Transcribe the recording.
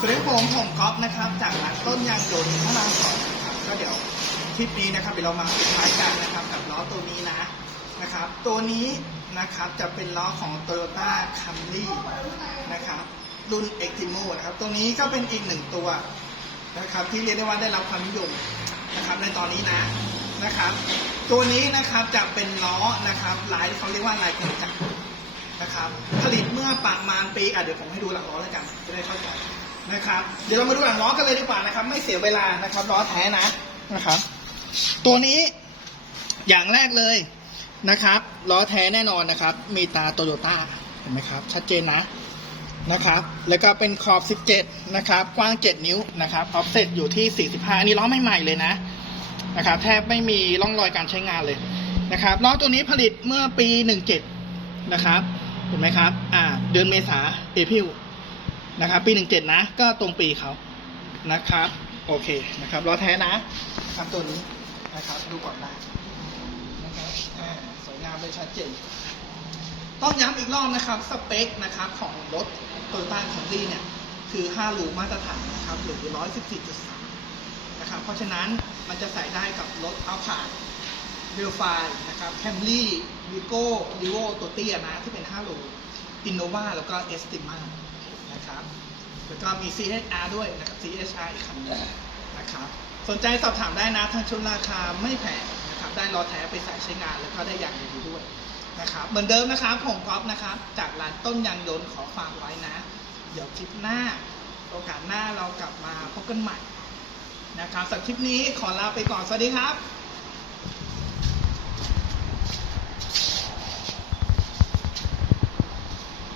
สวัสดีผมผมก๊อฟนะครับจากร้านต้นยางยนต์พระรามสองนะครับก็เดี๋ยวคลิปนี้นะครับเดี๋ยวเรามาปิดท้ายกันนะครับ กับล้อตัวนี้นะนะครับ ตัวนี้นะครับจะเป็นล้อของ Toyota Camry นะครับรุ่น Extremo นะครับตัวนี้ก็เป็นอีกหนึ่งตัวนะครับ ที่เรียกได้ว่าได้รับความนิยมนะครับ ในตอนนี้นะนะครับ ตัวนี้นะครับจะเป็นล้อนะครับลายเขาเรียกว่าลายเครื่องจักรนะครับ ผลิตเมื่อประมาณปีอะเดี๋ยวผมให้ดูหลังล้อแล้วกันจะได้เข้าใจ นะครับ เดี๋ยวเรามาดูหลังล้อกันเลยดีกว่านะครับ ไม่เสียเวลานะครับล้อแท้นะนะครับ ตัวนี้อย่างแรกเลยนะครับล้อแท้แน่นอนนะครับ มีตาโตโยต้าเห็นไหมครับ ชัดเจนนะนะครับ แล้วก็เป็นขอบ 17 นะครับ กว้าง 7 นิ้วนะครับออฟเซ็ตอยู่ที่ 45 อันนี้ล้อใหม่ๆเลยนะนะครับ แทบไม่มีร่องรอยการใช้งานเลยนะครับล้อตัวนี้ผลิตเมื่อปี 17 นะครับ เห็นไหมครับ อ่า เดือนเมษาเอพิล นะครับ ปีหนึ่งเจ็ดนะ ก็ตรงปีเขานะครับ โอเคนะครับล้อแท้นะครับตัวนี้นะครับ ดูก่อนได้นะครับสวยงามเลยชัดเจนต้องย้ำอีกรอบนะครับสเปคนะครับของรถโตโยต้าแคมรี่เนี่ยคือ 5 ลูกมาตรฐานนะครับหรือ 114.3 นะครับ เพราะฉะนั้นมันจะใส่ได้กับรถเอาผ่านเรียลไฟนะครับแคมรี่วิโก้ลิโวตัวเตี้ยนะ ที่เป็น5โลอินโนวาแล้วก็เอสติมา นะครับ แล้วก็มี CHR ด้วยนะครับ CHR อีกคันหนึงนะครับ สนใจสอบถามได้นะทางชุนราคาไม่แพงนะครับ ได้รอแท้ไปใส่ใช้งานแล้วก็ได้ยางดีด้วยนะครับ เหมือนเดิมนะครับผมก๊อฟนะครับ จากร้านต้นยางยนต์ขอฝากไว้นะ เดี๋ยวคลิปหน้า โอกาสหน้าเรากลับมาพบกันใหม่นะครับสำหรับคลิปนี้ขอลาไปก่อน สวัสดีครับ